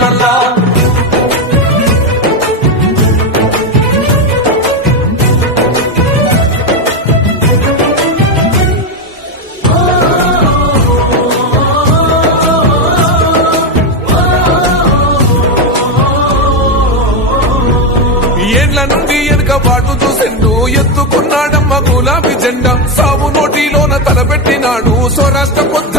జిల్లలల్లా ఏండ్ల నుండి వెనుక బాటు చూసిండు ఎత్తుకున్నాడమ్మ గులాబీ జెండా. సాగు నోటిలోన తలపెట్టినాడు స్వరాష్ట్ర పొద్దు